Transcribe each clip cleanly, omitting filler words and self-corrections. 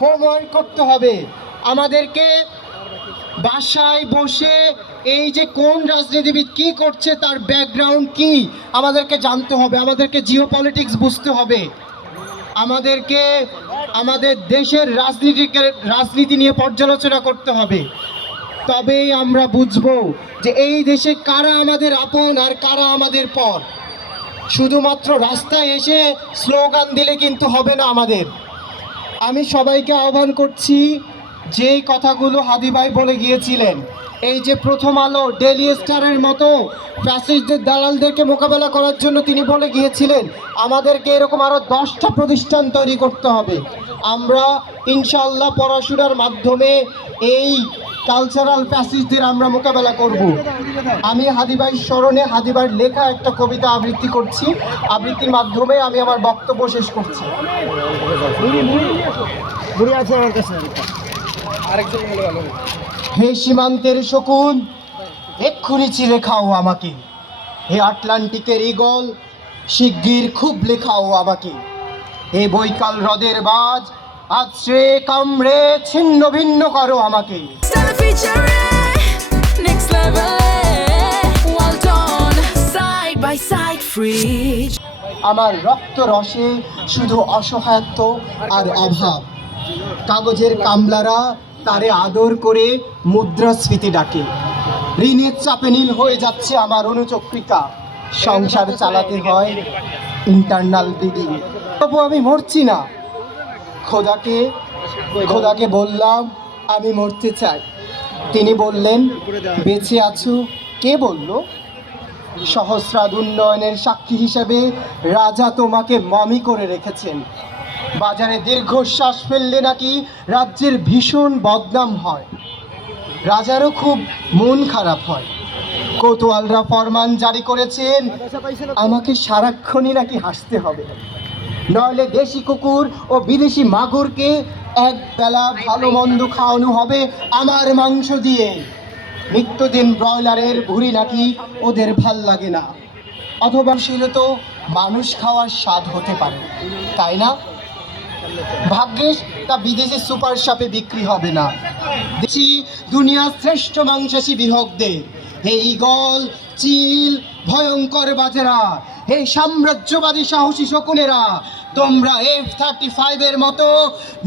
Homework করতে হবে আমাদেরকে। বাসায় বসে এই যে কোন রাজনীতিবিদ কি করছে তার ব্যাকগ্রাউন্ড কি আমাদেরকে জানতে হবে, আমাদেরকে জিওপলিটিক্স বুঝতে হবে, আমাদেরকে আমাদের দেশের রাজনীতি নিয়ে পর্যালোচনা করতে হবে। তবেই আমরা বুঝবো যে এই দেশে কারা আমাদের আপন আর কারা আমাদের পর। শুধুমাত্র রাস্তায় এসে স্লোগান দিলে কিন্তু হবে না আমাদের। আমি সবাইকে আহ্বান করছি, যেই কথাগুলো হাদি ভাই বলে গিয়েছিলেন, এই যে প্রথম আলো, ডেইলি স্টারের মতো ফ্যাসিস্টদের দালালদেরকে মোকাবেলা করার জন্য তিনি বলে গিয়েছিলেন, আমাদেরকে এরকম আরও 10টা প্রতিষ্ঠান তৈরি করতে হবে। আমরা ইনশাআল্লাহ পড়াশোনার মাধ্যমে এই কালচারাল ফ্যাসিস্টদের আমরা মোকাবেলা করব। আমি হাদি ভাইয়ের স্মরণে হাদি ভাইয়ের লেখা একটা কবিতা আবৃত্তি করছি, আবৃত্তির মাধ্যমে আমি আমার বক্তব্য শেষ করছি। হে সীমান্তের শকুন, এক্ষুনি চিরে খাও আমাকে। হে আটলান্টিকের ঈগল, শিগগির খুব লেখাও আমাকে। হে বৈকাল হ্রদের বাজ, আছড়ে কামড়ে ছিন্ন ভিন্ন করো আমাকে। আমার রক্ত রসে শুধু অসহায়ত্ব আর অভাব। কাগজের কামলারা তারে আদর করে মুদ্রাস্ফীতি ডাকে। ঋণের চাপে নীল হয়ে যাচ্ছে আমার অনুচক্রিকা। সংসার চালাতে হয় ইন্টারনাল ব্লিডিং। তবু আমি মরছি না। খোদাকে বললাম আমি মরতে চাই। তিনি বললেন বেঁচে আছো। কে বলল? সহস্রাদ উন্নয়নের সাক্ষী হিসেবে রাজা তোমাকে মমি করে রেখেছেন। বাজারে দীর্ঘশ্বাস ফেললে নাকি রাজ্যের ভীষণ বদনাম হয়। রাজারও খুব মন খারাপ হয়। কোতোয়ালরা ফরমান জারি করেছেন আমাকে সারাক্ষণই নাকি হাসতে হবে, নইলে দেশি কুকুর ও বিদেশি মাগুরকে এক বেলা ভালো মন্দ খাওয়ানো হবে আমার মাংস দিয়ে। নিত্যদিন ব্রয়লারের ভুঁড়ি নাকি ওদের ভাল লাগে না। অথবা সেটা তো মানুষ খাওয়ার স্বাদ হতে পারে, তাই না? ভাগ্যিস তা বিদেশি সুপার শপে বিক্রি হবে না। দেশি দুনিয়ার শ্রেষ্ঠ মাংসাশী বিহকদের, হে ঈগল, চিল, ভয়ঙ্কর বাজেরা, হে সাম্রাজ্যবাদী সাহসী শকুনেরা, তোমরা F-35 মতো,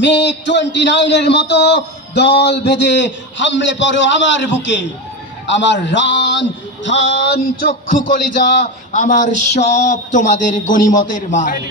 MiG-29 মতো দল বেঁধে হামলে পড়ো আমার বুকে। আমার রান, থান, চক্ষু, কলিজা, আমার সব তোমাদের গনিমতের মাল।